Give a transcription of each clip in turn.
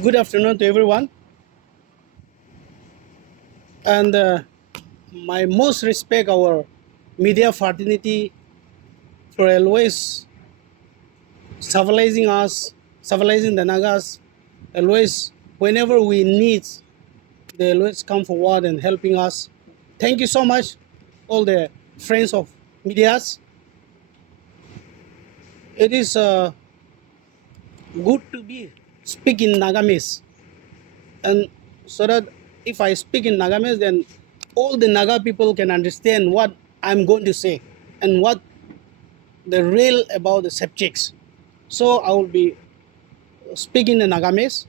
Good afternoon to everyone, and my most respect our media fraternity for always civilizing us, civilizing the Nagas. Always, whenever we need, they always come forward and helping us. Thank you so much, all the friends of medias. It is good to be speak in Nagamis, and so that if I speak in Nagamis, then all the Naga people can understand what I'm going to say and what the real about the subjects. So I will be speaking in Nagamis.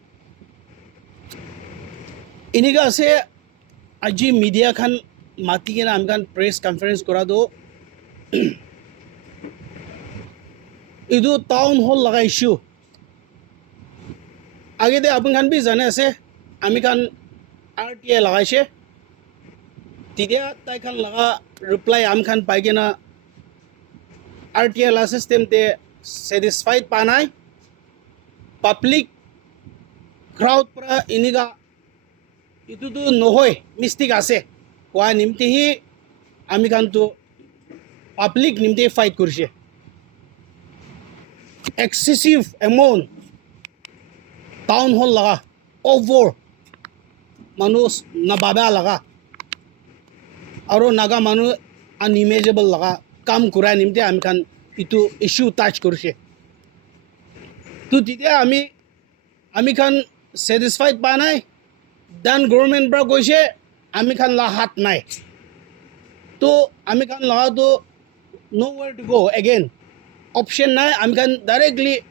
Iniga se aji media kan mati kena amkan press conference kora do itu town hall laga issue. Age de apun kan bi jane ase ami kan RTA lagai she. Tidia tai kan laga reply am kan pai kena RTA la system te satisfied panai public crowd pra iniga itu tu nohoi mistake ase wa nimte hi ami kan tu public nimte fight kurshe excessive amount town hall laga over manus nababa laga aro naga manu unimaginable laga kam kura nimte ami kan itu issue touch kurshe tu tidia ami kan satisfied panai dan government bra goise ami kan la hat nai to ami kan la to nowhere to go again option nai ami kan directly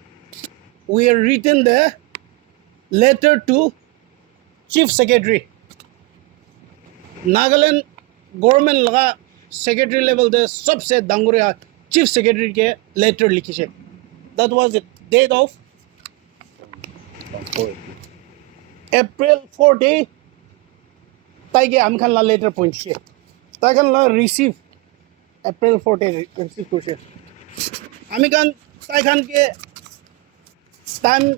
we are written the letter to chief secretary Nagaland government laga secretary level the सबसे दंगुरिया chief secretary के letter लिखी है. That was the date of April 4 ताकि हम खान ला letter पहुंचे ताकि ला receive April 4 receive कुछ हमें खान ताकि खान के time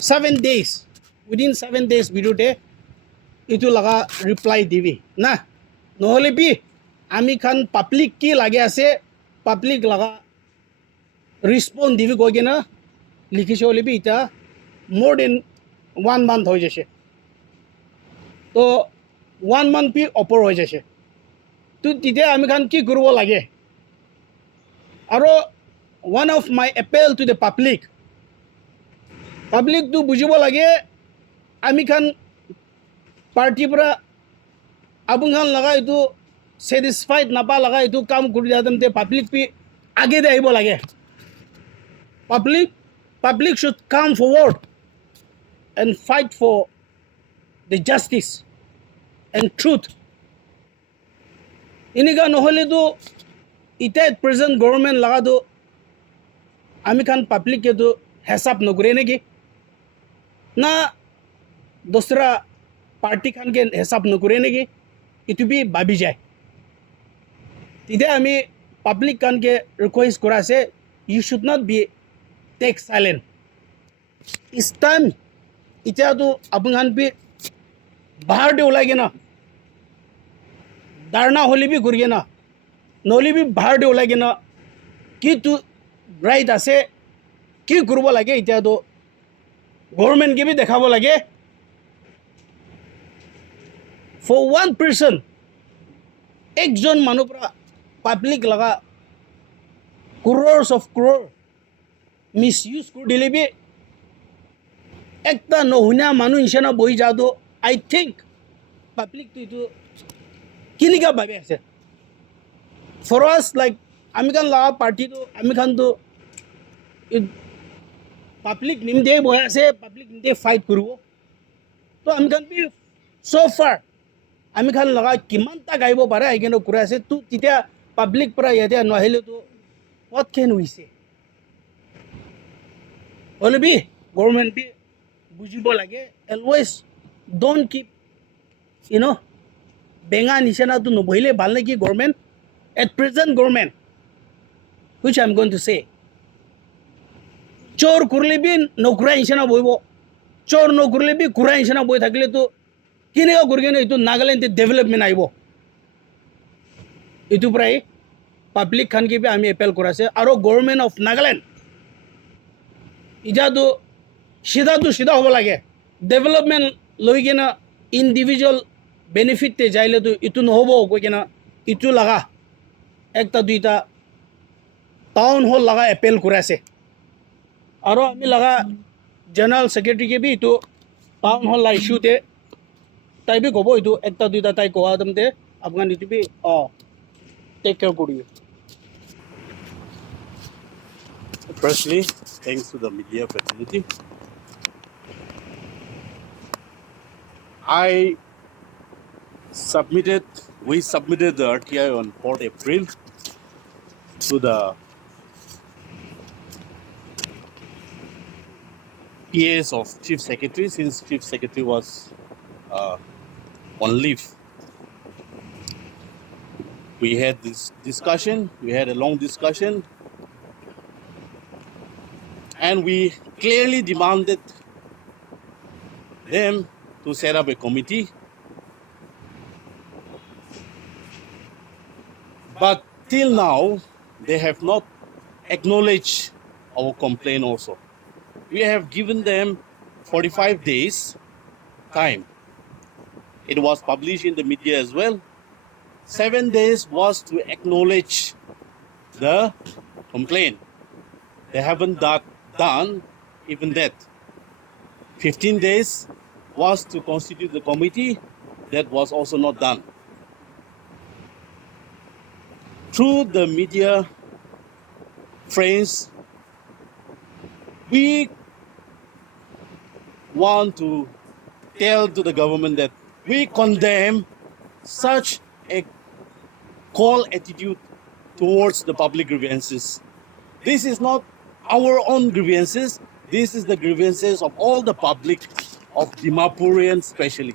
7 days within 7 days video डे itu laga reply divi na nohole bi ami khan public ki lage ase public laga respond divi goge na likhishe hole bi ita more than 1 month hoy jase to 1 month pi opor hoy jase to tite ami khan ki kurbo lage aro one of my appeal to the public to bujibo lage ami khan party pra abungan laga itu satisfied napa laga itu काम कर जादम ते public पे आगे दे आइबो लगे public should come forward and fight for the justice and truth इनिका नहले तो इते present government लगा तो आमी खान public के तो हिसाब नगरे ने की ना दूसरा पार्टी खान के हिसाब नकरे नेकी इतु भी भाबी जाए तिदे आमी पब्लिक खान के रिक्वेस्ट करा से you should not be take silent इस टाइम इतना तो अपन खान भी बाहर दे उलागे ना दारना होली भी गुरिए ना नोली भी बाहर दे उलागे ना कि तू राइट आसे कि करबो लागे इतना तो गवर्नमेंट के भी देखाबो लागे for one person एक जन मानु pra public लगा crores of crore misuse कर दिले भी एक ता नहुना मानु इंशाना बोई जादो I think public तो किनी का भाबे ऐसे for us like अमेरिकन लगा पार्टी तो अमेरिकन तो public निम्दे बोया से public निम्दे fight करूँ तो अमेरिकन भी so far আমি খান লগা কিমান তা গাইব পাৰে আইকেনো কুৰা আছে তু তিতিয়া পাব্লিক পৰা ইয়াতে নহিলে তো what can we say অলবি গভর্নমেন্ট বি বুজিব লাগে always don't keep বেঙা নিশানা তো নবহিলে ভাল নেকি government at present government which I'm going to say চোর করলে বি নকরা নিশানা বইব চোর নকৰিলে বি ঘূৰাই নিচিনা বহি থাকিলেতো কেনেকুৱা কৰি কিনে এইটো নাগালেণ্ড ডেভেলপমেণ্ট আহিব এইটো পৰাই পাব্লিক খানকে বি আমি এপেল কৰাছে আৰু গভৰ্ণমেণ্ট অফ নাগালেণ্ড এতিয়াতো চিধা হ'ব লাগে ডেভেলপমেণ্ট লৈ কিনে ইণ্ডিভিজুৱেল বেনিফিটতে যাইলেতো এইটো নহ'ব কৈ কিনে এইটো লগা একটা দুইটা টাউন হল লগা এপেল কৰাছে আৰু আমি লগা জেনেৰেল সেক্ৰেটাৰীকে বি এইটো টাউন হল ইস্যুতে তাই বি ক'ব এইটো একটা দুইটা তাই কোৱা দমতে আপোনাক এইটো বি টেক কেয়াৰ কৰিবি Firstly, thanks to the media fraternity. We submitted the RTI on 4th April to the PAs of Chief Secretary since Chief Secretary was on leave. We had this discussion, we had a long discussion, and we clearly demanded them to set up a committee. But till now, they have not acknowledged our complaint also. We have given them 45 days time. It was published in the media as well. 7 days was to acknowledge the complaint. They haven't done even that. 15 days was to constitute the committee. That was also not done. Through the media friends, we want to tell to the government that we condemn such a cold attitude towards the public grievances. This is not our own grievances. This is the grievances of all the public of Dimapurians especially.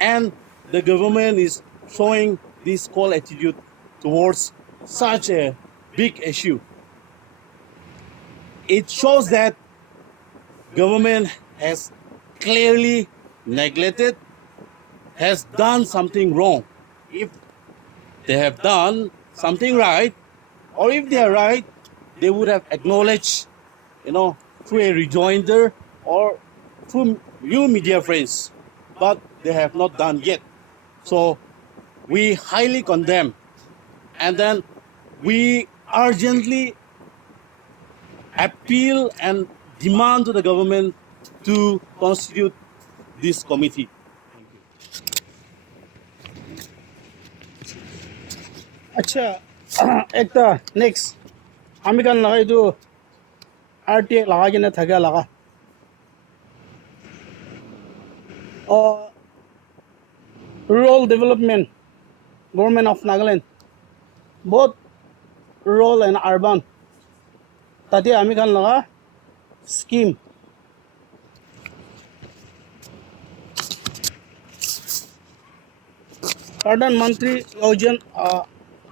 And the government is showing this cold attitude towards such a big issue. It shows that government has clearly neglected, has done something wrong. If they have done something right, or if they are right, they would have acknowledged, through a rejoinder or through you media friends. But they have not done yet. So we highly condemn, and then we urgently appeal and demand to the government to constitute this committee. আচ্ছা একটা next আমি কান লগা এইটো RTI লগাই কিনে থাকে লগা rural development government of Nagaland both rural and urban তাতে আমি কান লগা স্কিম प्रधानमंत्री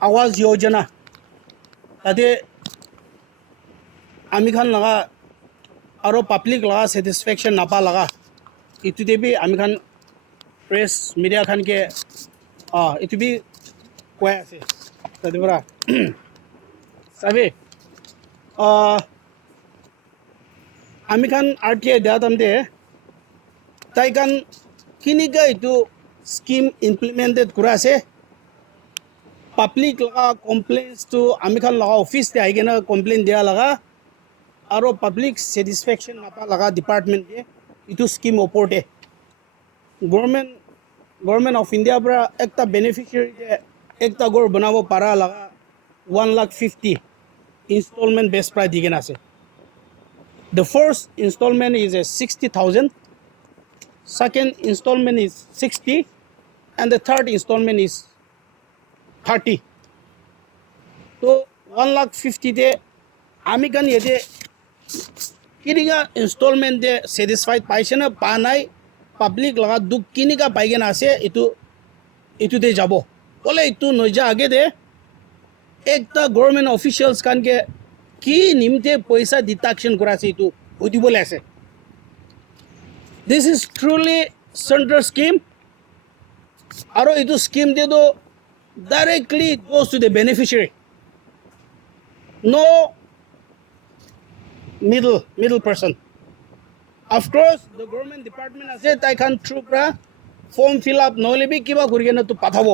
आवास योजना ताते आमी खान लगा और पब्लिक लगा सेटिस्फेक्शन नापा लगा इतुते भी आमी खान प्रेस मीडिया खान के इतु भी कोया से ताते बरा सभी आमी खान RTI दिया तमते ताई खान किनी का इतु स्कीम इम्प्लीमेंटेड करा से पब्लिक लगा कम्प्लेन्स तो आमी खान लगा ऑफिस ते आइगे ना कम्प्लेन दिया लगा और पब्लिक सेटिस्फेक्शन नापा लगा डिपार्टमेंट दे इतु स्कीम ओपोर्टे गवर्नमेंट ऑफ इंडिया पर एकता बेनिफिशियरी दे एकता गोर बनावो पारा लगा 1,50,000 इंस्टॉलमेंट बेस प्राइस दिगे ना से the first installment is 60,000 second installment is 60 and the third installment is 30 तो 1,50,000 दे आमी कान ये दे किनिगा इंस्टॉलमेंट दे सेटिस्फाइड पाइसे ना पानाई पब्लिक लगा दुख किनिगा पाइगे ना से इतु दे जाबो बोले इतु नजा आगे दे एक ता गवर्नमेंट ऑफिशियल्स कान के की निमते पैसा डिडक्शन करा से इतु उदी बोले ऐसे This is truly central scheme. Aro itu scheme de do directly goes to the beneficiary. No middle person. Of course, the government department ase tai khan through pra form fill up নহলে B কিবা কৰি কেনে তো পাঠাব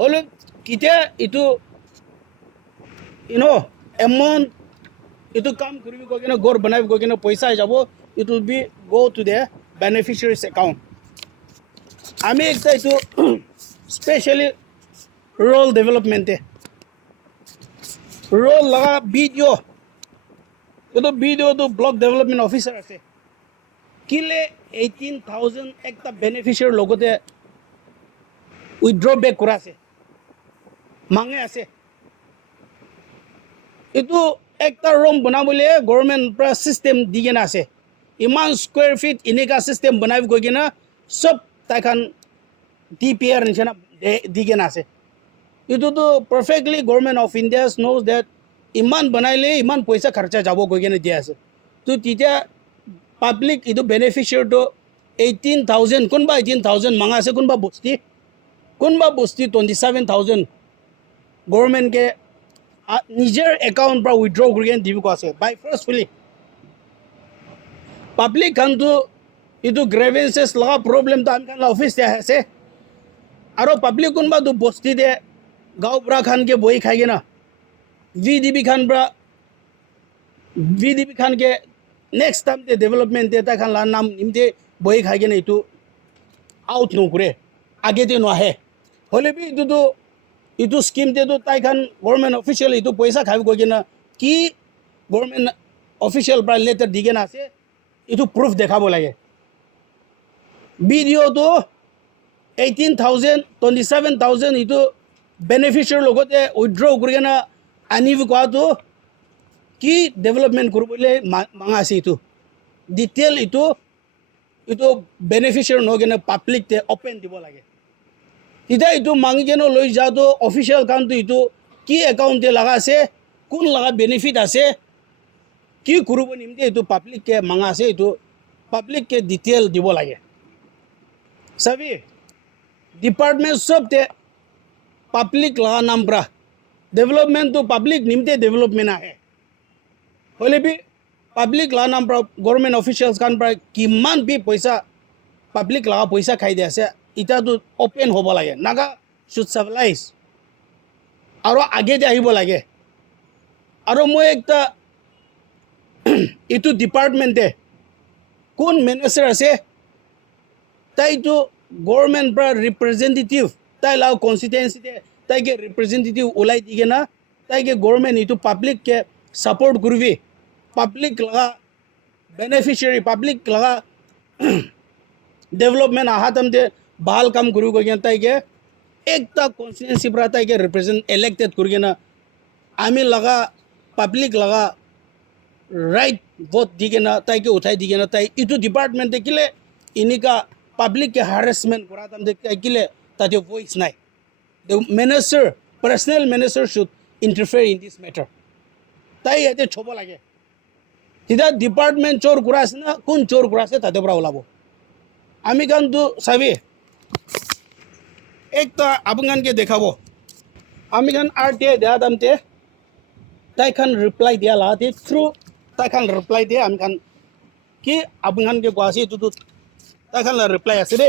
হলে কিতিয়া ইটো amount ইটো কাম কৰিব গৈ কেনে গৰ বনাই গৈ কেনে পইচা যাব it will be go to the beneficiary's account. আমি একটা ইটো specially rural development rural laga video itu video to block development officer ase কিলে 18,000 একটা বেনিফিশিয়ারি লগতে উইথড্র ব্যাক করা আছে মাঙে আছে এটু একটা রুম বনাবলে গভর্নমেন্ট প্রা সিস্টেম দিগেনা আছে ইমান স্কয়ার ফিট ইনেকা সিস্টেম বনাই গইগেনা সব তাইখান ডিপিআর নিছনা দিগেনা আছে এটু তো perfectly government of India knows that ইমান বনাইলে ইমান পয়সা খরচা যাব গইগেনা দিয়া আছে তো তিতা পাব্লিক ইটো বেনিফিশিয়ারি তো 18,000 কোনবা 18,000 মাঙা আছে কোনবা বস্তি 27,000 গভর্নমেন্ট কে নিজের অ্যাকাউন্ট পৰা উইথড্ৰ কৰি দিব আছে বাই ফোৰ্সফুলি পাব্লিক খান তো ইটো গ্ৰেভেন্সেস লগা প্ৰবলেম তো আমি খান অফিস তে আছে আৰু পাব্লিক কোনবা তো বস্তি দে গাঁও পৰা খান কে বই খাইগে না VDB Khan K next time the development data kan la nam nimde boy khage na itu out no kure age de no ahe hole bi itu scheme de to tai kan government official itu paisa khabi go gena ki government official by letter dige na ase itu proof dekhabo lage video to 18,000 27,000 itu beneficiary logote withdraw kure gena ani ko to কি development করবলে মাঙা আছে ইটো detail ইটো beneficiary নগেনে public তে open দিব লাগে ইটা ইটো মাঙি কেনে লৈ যা তো অফিশিয়াল কাউন্ট ইটো কি অ্যাকাউন্টে লাগা আছে কোন লাগা বেনিফিট আছে কি করব নিমতে ইটো পাব্লিক কে মাঙা আছে ইটো পাব্লিক কে ডিটেইল দিব লাগে সবি ডিপার্টমেন্ট সব তে পাব্লিক লাগা নামপ্রা ডেভেলপমেন্ট তো পাব্লিক নিমতে ডেভেলপমেন্ট আহে হলে বি পাব্লিক লা নাম গভর্নমেন্ট অফিসিয়ালস খান পৰা কিমান বি পইচা পাব্লিক লাগা পইচা খাই দিয়ে আছে ইটা তো ওপেন হ'ব লাগে নাগা শুড সাপ্লাইজ আৰু আগে দি আহিব লাগে আৰু মই একটা ইটো ডিপাৰ্টমেন্টে কোন ম্যানেজাৰ আছে তাই তো গভৰ্নমেন্ট পৰা রিপ্রেজেন্টেটিভ তাই লাও কনস্টিটুয়েন্সিতে তাইকে রিপ্রেজেন্টেটিভ ওলাই দিগে না তাইকে গভর্নমেন্ট ইটো পাব্লিক কে सपोर्ट करबी पब्लिक लगा बेनिफिशियरी पब्लिक लगा डेवलपमेंट आहातम दे बाल काम करू गयन ताइके एकता कॉन्स्टिट्यूएंसी पर ताइके रिप्रेजेंट इलेक्टेड करगेना आमी लगा पब्लिक लगा राइट वोट दिगेना ताइके उठाई दिगेना ताइ इटू डिपार्टमेंट दे किले इनिका पब्लिक के हरेसमेंट करातम दे किले ताते वॉइस नाइ the minister personal minister should interfere in this matter তাই এতে ছব লাগে তিতা ডিপার্টমেন্ট চোর করা আছে না কোন চোর করা আছে তাতে পৰা ওলাব আমি কিন্তু চাবি একটা আপোনাকে দেখাব আমি খান আরটিআই দেয়া দামতে তাই খান রিপ্লাই দিয়া লাতে থ্রু তাই খান রিপ্লাই দিয়ে আমি খান কি আপোনাকে কোয়াছি তো তাই খান রিপ্লাই আছে রে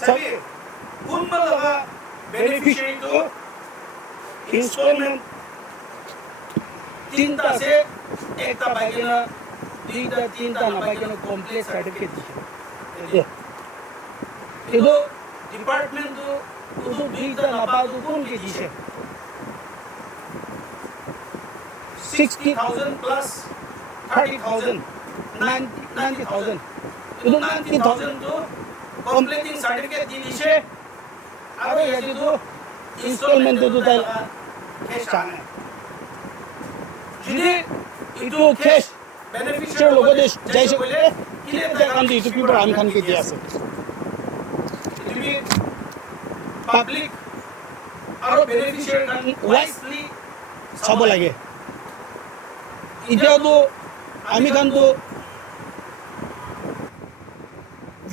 চাবি কোন লাগা বেনিফিশিয়ারি তো ইনস্টলমেন্ট तीनटा से एकटा बाइकेना दुईटा तीनटा ना बाइकेना कम्प्लीट सर्टिफिकेट दिखे ಇದು ಡಿಪಾರ್ಟ್ಮೆಂಟ್ ಇದು दुईटा ना पादु कोन के दिसे 60,000 plus 30,000 90,000 ಇದು 90,000 तो कंप्लीटिंग सर्टिफिकेट दिसे अरे यदि तो इंस्टॉलमेंट तो ताई कैश चाने যদি ইটো কেশ বেনিফিশিয়ারি লগতে যাইছে বলে কিলে দেখান দি ইটো পিপৰ আমি খান কে দি আছে তুমি পাব্লিক আৰু বেনিফিশিয়ারি খান ওয়াইজলি চাব লাগে এতিয়াও তো আমি খান তো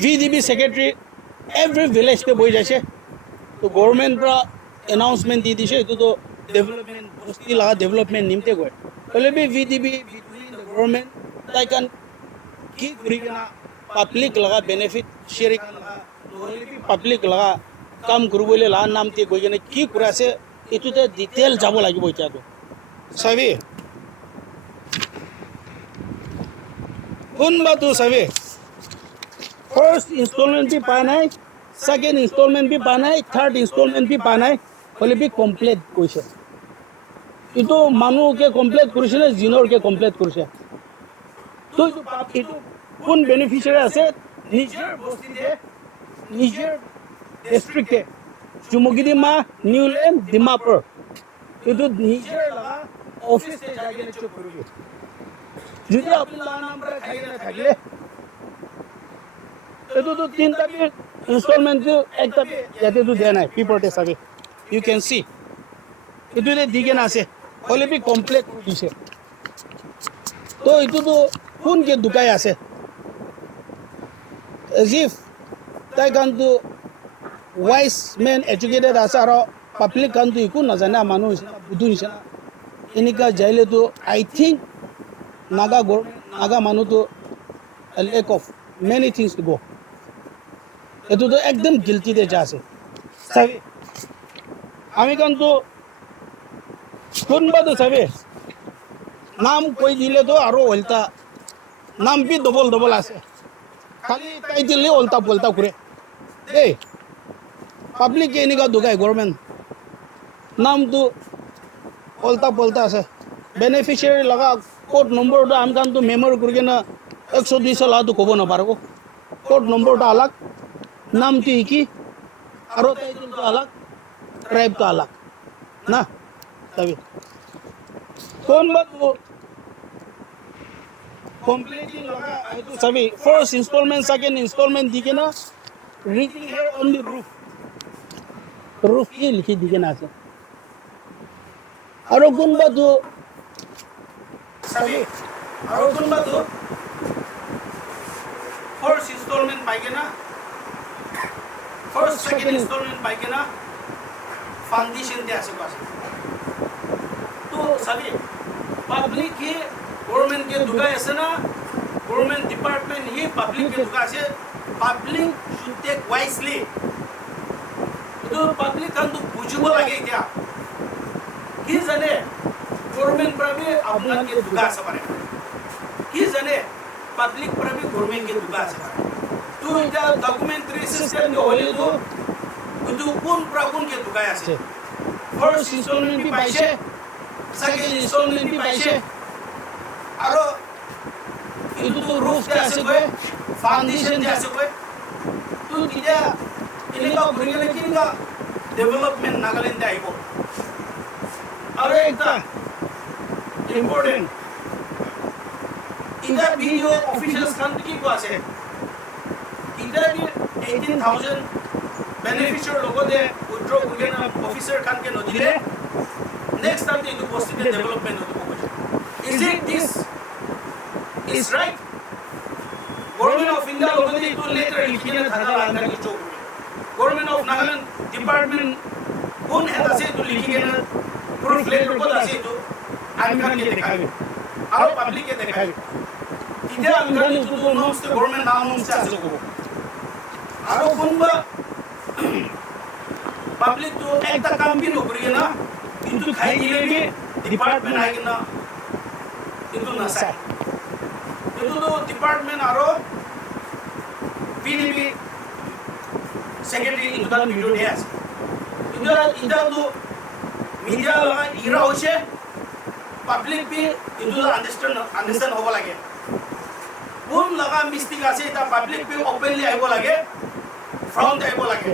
VDB secretary every village te boi jaise to government pra announcement di dise etu to development bosti la development nimte goi hole bi VDB between the government tai kan ki kuri kana public laga benefit sharing laga hole bi public laga কাম কৰিবলৈ লা নামতে গৈ কিনে কি কৰাছে এতুতে detail যাব লাগিব এতিয়াতো চাবি কোনবাতো চাবি ফার্স্ট ইনস্টলমেন্ট भी পা নাই সেকেন্ড ইনস্টলমেন্ট भी পা নাই থার্ড ইনস্টলমেন্ট भी পা নাই হলে भी কমপ্লিট কৰিছে ইটো মানুহকে কমপ্লিট কৰিছে নে জিনৰকে কমপ্লিট কৰিছে তো ইটো কোন বেনিফিচিয়াৰি আছে নিজৰ বস্তিতে নিজৰ district है चुमुगिदिमा न्यूलैंड दिमापुर itu নিজের লাগা অফিস তে যাই গেলে চুপ করবে যদি আব্দুল্লাহ নাম রে খাইলে থাকলে এতো তো তিনটা বি ইনস্টলমেন্ট একটা বি যাতে তো দেয় নাই পিপরটে সাবে ইউ ক্যান সি এটো লে দিগে না আছে হলে বি কমপ্লিট দিছে তো এটো তো কোন কে দুকাই আছে as if তাই কান্তু wise men educated আছে আর পাবলিক কান্তু ইকো না জানা মানুহ বুদ্ধু নিছে এনিকা যাইলে তো আই থিংক নাগা মানুহ তো lack of many things to go এটো তো একদম গিলটি দে যাছে সাবি আমি কান্তু কোনবা তো সাবি নাম কই দিলে তো আরো উল্টা নাম বি ডবল আছে খালি তাই দিলে উল্টা পুল্টা করে এই পাবলিক के इनका दुकाय गवर्नमेंट नाम तो उल्टा पुल्टा আছে বেনিফিशियरी लगा कोड नंबर तो आम कान तो मेमोरी करके ना 100 200 ला तो কব না পারবো कोड नंबर तो अलग नाम तो की और टाइटल तो अलग ट्राइब तो अलग ना तभी कौन बात वो कंप्लीटली लगा तो सभी फर्स्ट इंस्टॉलमेंट सेकंड इंस्टॉलमेंट दिखे ना reaching here on the roof ये लिखी दिखे ना से और कौन बात वो सभी और कौन बात वो फर्स्ट इंस्टॉलमेंट पाएंगे ना फर्स्ट सेकंड इंस्टॉलमेंट पाएंगे ना फाउंडेशन दे आसे पास तो सभी पब्लिक के गवर्नमेंट के दुकान ऐसे ना गवर्नमेंट डिपार्टमेंट ही पब्लिक के दुकान से पब्लिक should take wisely तो पब्लिक का तो बुझबो लगे क्या कि जाने गवर्नमेंट पर भी अपना के दुकान से पारे कि जाने पब्लिक पर भी गवर्नमेंट के दुकान से पारे तो इनका डॉक्यूमेंट्री सिस्टम जो होले तो कौन प्रॉब्लम के दुकान से फर्स्ट इंस्टॉलमेंट भी पाइसे सेकंड इंस्टॉलमेंट भी पाइसे और itu tuh roof jasa gue, foundation jasa gue, tuh tidak ini kau beri lagi nggak development Nagaland dah ibu. Ada ekta important. Ida video officials kan tu kiko ase. Ida ni 18,000 beneficiary logo de withdraw kurke na officer kan ke nodi de. Next time itu post de development nodi ko. Is it this? Is right. Government of India logo de itu later likhine thaka andar ki chok. Government of Nagaland department कौन है ऐसे तो लिखिए ना proof letter को ऐसे तो आमिर के दिखाएंगे और पब्लिक के दिखाएंगे इधर आमिर ने तो नोट्स तो गवर्नमेंट नाम नोट्स ऐसे को और कौन बा पब्लिक तो एक तक काम भी नौकरी है ना इनको खाई दिलेंगे डिपार्टमेंट आएगा ना इनको नशा itu tuh department aro PDB secretary itu dalam video dia itu tuh media lah ira hoche public भी itu understand होगा लगे कौन लगा मिस्टेक आसे इता public भी openly आएगा लगे front आएगा लगे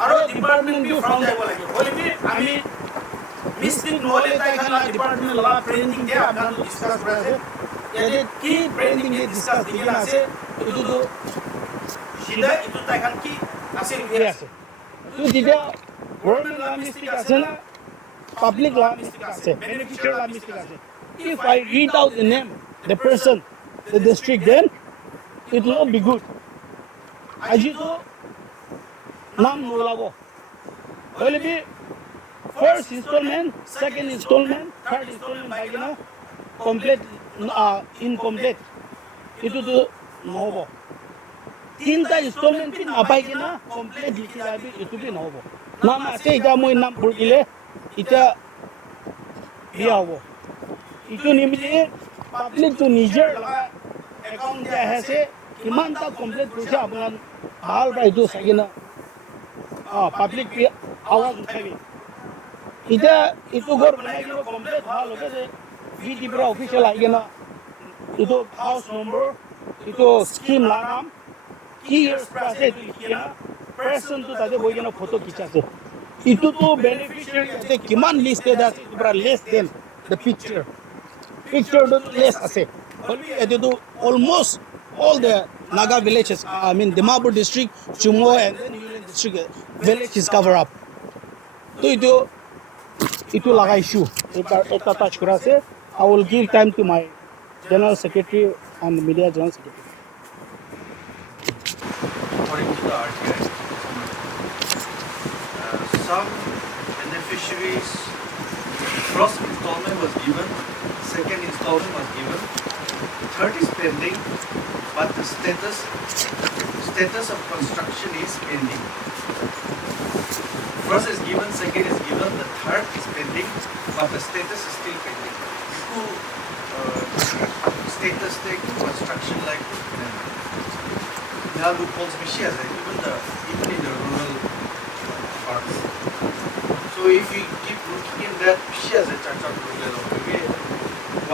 aro department भी front आएगा लगे बोले भी आमी मिस्टेक नॉले ताई खाना department लगा printing दे आपन डिस्कस करे यदि की ब्रांडिंग ये डिस्कस दिया ना से itu tuh sida itu takan ki hasil dia se tu tidak government la mistake ase na public la mistake ase beneficiary la mistake ase if I read out the name the person the district then it will not be good আজিতো নাম নোলাব হলে B first installment, second installment, third installment by কিনা complete incomplete ইটোতো নহ'ব তিনটা instalment B নাপাই কিনা complete লিখি যাবি এইটো বি নহ'ব নাম আছে এতিয়া মই নাম ভৰি দিলে এতিয়া বিয়া হ'ব ইটো নিমিলি পাব্লিকটো নিজৰ একাউণ্ট যে আছে কিমানটা কমপ্লিট কৰিছে আপোনাৰ ভাল বা এইটো চাই কিনা পাব্লিক আৱাজ উঠাবি এতিয়া এইটো ঘৰ বনাই কিনে কমপ্লিট ভাল হ'ব যে VDP পৰা অফিচিয়েল আহি কিনা এইটো হাউচ নম্বৰ এইটো স্কিম নাম কি ইয়াৰ্ছ পৰা আছে এইটো লিখি কিনা পাৰ্চনটো তাতে বহি কিনে ফটো খিচাইছে ইটোতো বেনিফিচিয়াৰী ইয়াতে কিমান লিষ্টেড আছে এইটো পৰা লেছ দেন দ্য পিকচাৰটো লেছ আছে হ'লে এইটোতো almost all the Naga villages, I mean Dimapur district, Chumo and then Yulin district village is cover up. So itu laga issue. Eta touch kora ase. I will give time to my general secretary and media general secretary. According to the RTI, some beneficiaries, first installment was given, second installment was given, third is pending, but the status of construction is pending. First is given, second is given, the third is pending, but the status is still pending. Who status like construction like now loopholes even in the rural parts. So if we keep looking in that as a church of rural,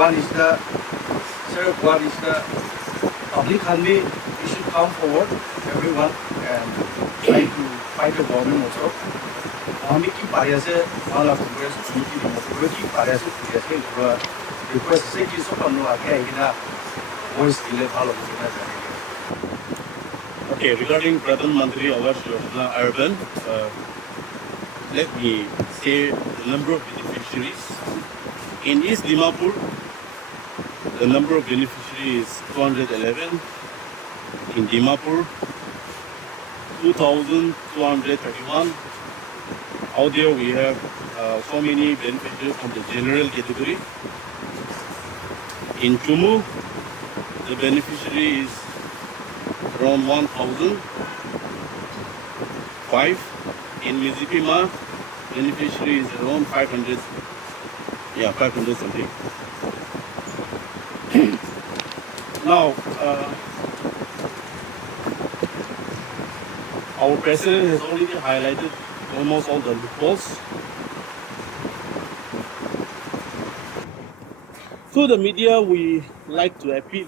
one is the public handle. We should come forward, everyone, and try to fight the government also. हम की पारिया से वाला कांग्रेस की की पारिया से request से कि सब लोग आगे आएंगे ना voice दिले भालो होना चाहिए. Okay, regarding Pradhan Mantri Awas Yojana Urban, let me say the number of beneficiaries. In East Dimapur, the number of beneficiaries is 211. In Dimapur, 2,231. Out there we have so many beneficiaries from the general category. In Chumu, the beneficiary is around 1,005. In Mizipima, beneficiary is around 500. Yeah, 500 something. Now, our president has already highlighted almost all the loopholes. Through the media, we like to appeal,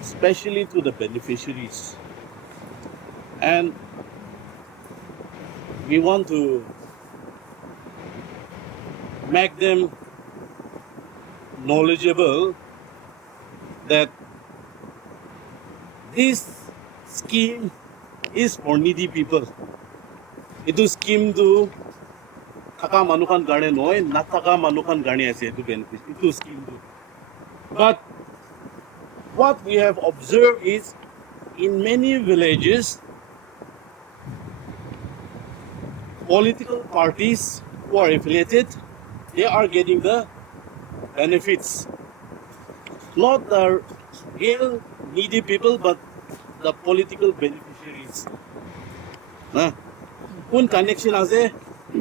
especially to the beneficiaries. And we want to make them knowledgeable that this scheme is for needy people. Itu scheme to thaka manukan garne noy, nathaka manukan garne ase itu benefit. Itu scheme to. But what we have observed is in many villages, political parties who are affiliated, they are getting the benefits. Not the real needy people, but the political beneficiaries. Kun connection ase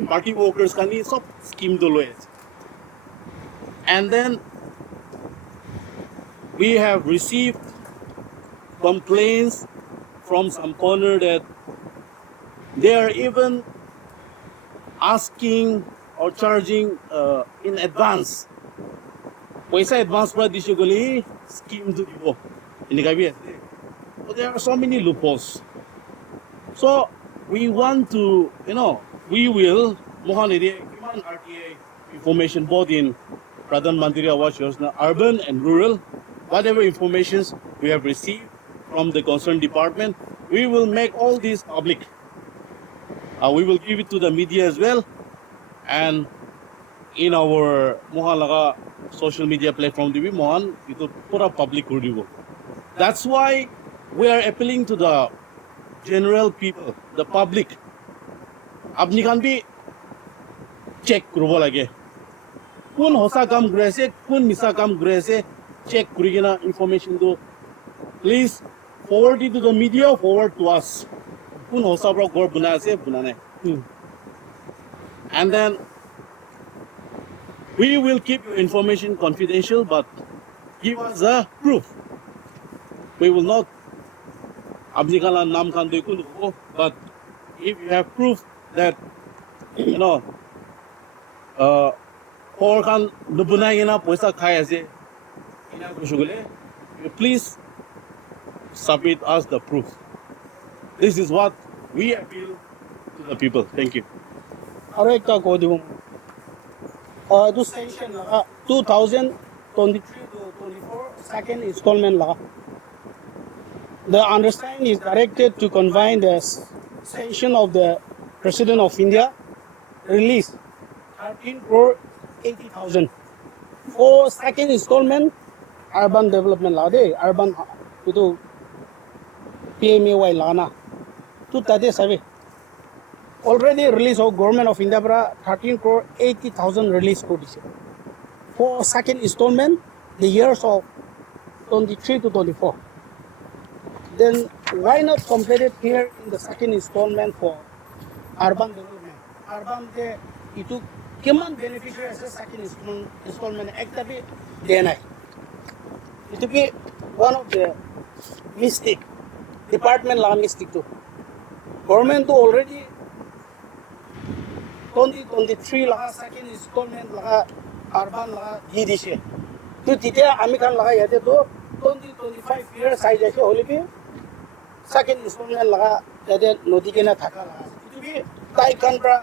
party workers kani sob scheme to loy. And then we have received complaints from some corner that they are even asking or charging in advance. Paisa advance para disyo goli scheme to dibo. Ini kabi. So there are so many loopholes. So we want to, we will Mohan area human RTA information both in Pradhan Mantri Awas Yojana urban and rural. Whatever informations we have received from the concerned department, we will make all these public. We will give it to the media as well, and in our Mohan Laga social media platform, Mohan, it will put up public review. That's why we are appealing to the general people, the public, apni khan bhi check kurubo lage. Kun hosa kam kuri ase, kun misa kam kuri ase, check kuri kena information do. Please forward it to the media, forward to us. Kun hosa pra gor buna ase, buna nahi. And then we will keep your information confidential, but give us a proof. We will not apni kala naam khan do kun ho, but if you have proof that or khan nubunai na paisa khai ase, ina kushugule, please submit us the proof. This is what we appeal to the people. Thank you. আৰু একটা কৈ দিব এইটো sanction লগা 2023 to 24 second installment লগা. The understanding is directed to confine the sanction of the President of India release 13 crore 80,000 for second installment urban development law de urban itu PMAY lana tu tade sabe already release of government of India para 13 crore 80,000 release ko dise for second installment the years of 23 to 24. Then why not complete it here in the second installment for urban development? Urban de itu kiman beneficiary as a second installment ekta bhi dena hai. It will be one of the mistake department law mistake too. Government to already 2023 laga second installment laga urban laga di dise. To tite ami khan laga yate to 2025 year size jaise hole bhi second installment laga yate nodi ke na thaka laga. It will be tai khan pra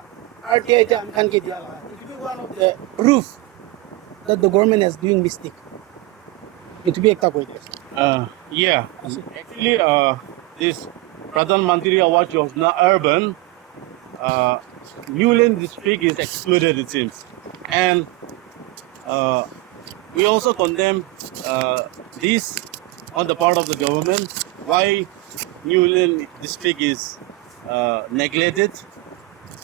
RTI te ami khan ke dia laga. It will be one of the proof that the government is doing mistake. It will be ekta koi de. Yeah, actually, this Pradhan Mantri Award Yojana Urban, Newland district is excluded, it seems. And we also condemn this on the part of the government, why Newland district is neglected,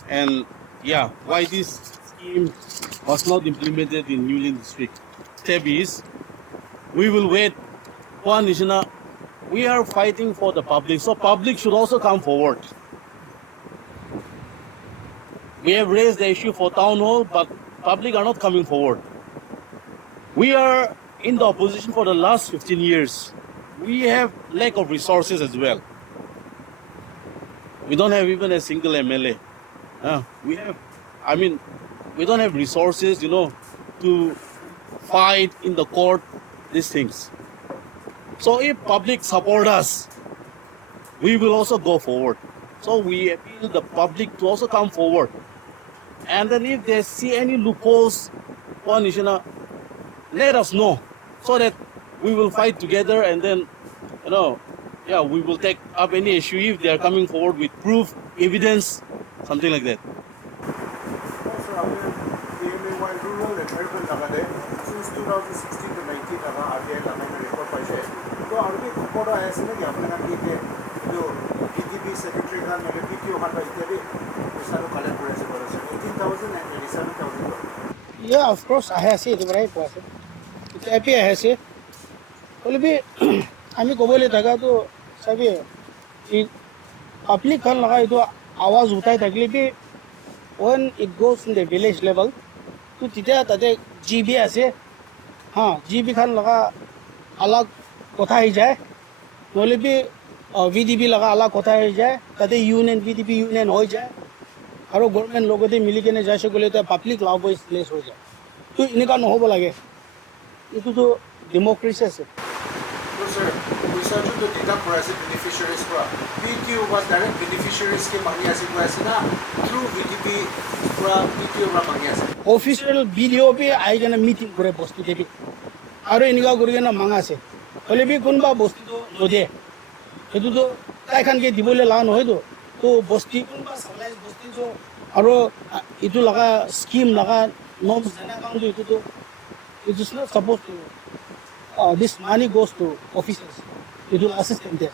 and yeah, why this scheme was not implemented in Newland district. Step is, we will wait. One is, we are fighting for the public, so public should also come forward. We have raised the issue for town hall, but public are not coming forward. We are in the opposition for the last 15 years. We have lack of resources as well. We don't have even a single MLA. We don't have resources, to fight in the court these things. So if public support us, we will also go forward. So we appeal the public to also come forward. And then if they see any loopholes, let us know so that we will fight together, and then, we will take up any issue if they are coming forward with proof, evidence, something like that. Sir, after PMAY rural and urban lagade, since 2016 to 19 laga RBI lagane report paise. So RBI report aise na ki apne khan ki jo PDB secretary khan mele PTO khan ba ityadi pesaru collect kore ase 18,000 and 87,000. Yeah, of course I have said the right person. It's happy I have said. Only be আমি কবলে থাকা তো সবে public খান লাগা তো আওয়াজ উঠাই থাকলে B when it goes in the village level তো তেতিয়া তাতে জিবি আছে জিবি খান লগা আলাগ কথা হৈ যায় নহ'লে বি ভিডিপি লগা আলাগ কথা হৈ যায় তাতে ইউনিয়ন ভিডিপি ইউনিয়ন হৈ যায় আৰু গভৰ্ণমেণ্ট লগতে মিলি কেনে যাইছে গ'লে এতিয়া পাব্লিক লাভ প্লেছ হৈ যায় তো এনেকুৱা নহ'ব লাগে এইটোতো ডেম'ক্ৰেচি আছে Sir, পইচা যদি ডিডাক্ট কৰা আছে বেনিফিচিয়াৰিজ পৰা PTO বা ডাইৰেক্ট বেনিফিচিয়াৰিজকে মাঙি আছে কৈ আছে না থ্ৰু ভিডিপি পৰা PTO পৰা মাঙি আছে অফিচিয়েল ভিডিঅ' বি আহি কেনে মিটিং কৰে বস্তু দেবি আৰু এনেকুৱা কৰি কেনে মাঙা আছে হ'লে বি কোনোবা বস্তুটো নদিয়ে সেইটোতো তাইখানকে দিবলৈ লগা নহয়তো তো বস্তি কোনোবা চাপ্লাই বস্তুটো আৰু এইটো লগা স্কিম লগা নৰ্মছ যেনেকুৱা এইটোতো it is not supposed to this money goes to officers. It will assist them there.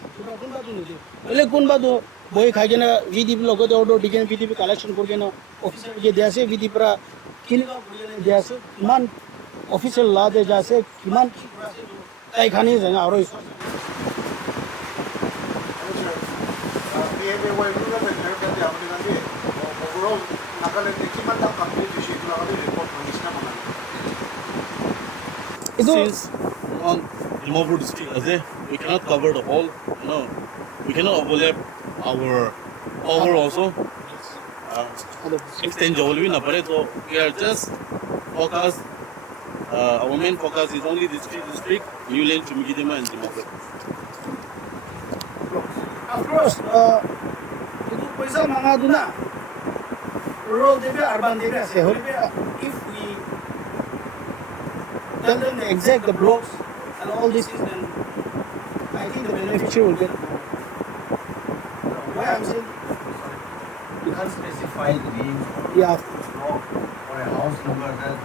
Ele kunba do boy khagena VDP logo de order digen VDP collection korgena officer je dease VDP pra kinga korgena dease man official law de jase kiman tai khani janga aro PMAY 가 될때 아무래도 overall 나가는데 기만 다 감독이 주시고 나가는 리포트 하시나 보나. ido Since on Dimapur district, we cannot cover the whole, we cannot overlap our power also. Extend Jawalvi na pare, so we are just focused. Our main focus is only these three districts: New Lane, Chumigidema, and Dimapur. of course ido paisa manga duna rural debe urban debe ase holibe if we tell them the exact the blocks and all this is then I think the beneficiary will get why I'm saying You can't specify the name yeah block or a house number that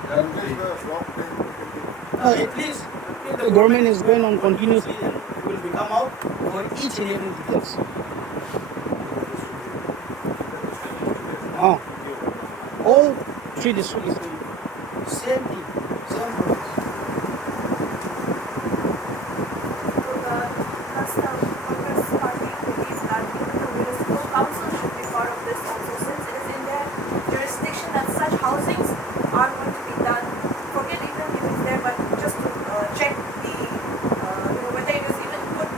at least if the government is going on continuously then it will become out for each and every details all three districts is doing same thing same process. Congress party believes that even the municipal council should be part of this also, since it is in their jurisdiction that such housings are going to be done. Forget even if it's there, but just to check the whether it is even good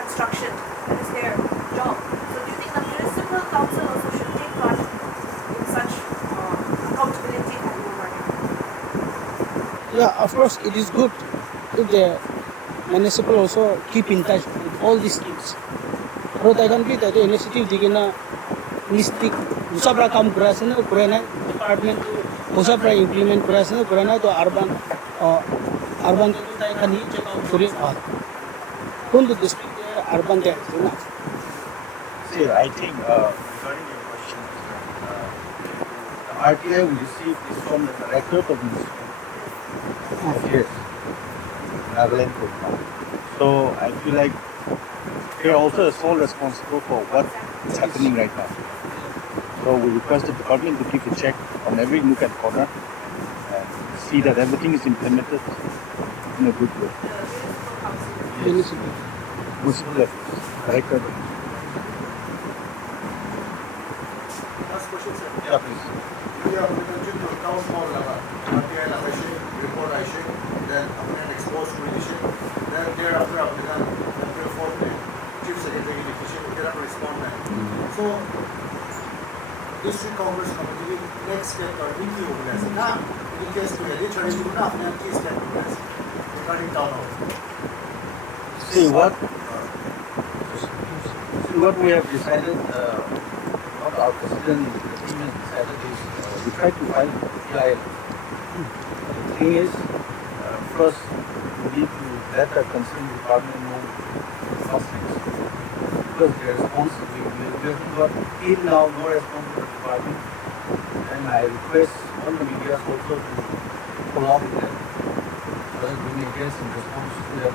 construction. That is their job. So do you think the municipal council also should take part in such accountability and oversight? Yeah, of course, it is good if the municipal also keep in touch with all these things. Pero tayo kan kita the initiative di na listik usa pra kam kurasa na kurana department usa pra implement kurasa na kurana to urban to tayo kan ni check out kuri kung the district urban there na See, I think regarding your question, the RTI will receive this from the director of municipal affairs, Nagaland program. So I feel like they are also a sole responsible for what is happening right now. So we request the department to keep a check on every nook and corner and see that everything is implemented in a good way. municipal. Municipal affairs, director. Last question, sir. Yeah, please. We are going to town hall laga. RTI laga she report aishe, then अपने expose हुई दिशे, then thereafter अपने का April 4th में chief secretary की दिशे को तेरा respond है. So district congress committee next step करने की होगा ऐसे ना in case कोई यदि चढ़े तो ना अपने की step होगा ऐसे regarding town hall. See what we have decided, what our president the team has decided is we try to file PIL. The thing is, first we need to let the concerned department know first things. Because the response, we have got till now no response from the department. And I request all the media also to follow up with them. Because we may get some response to them.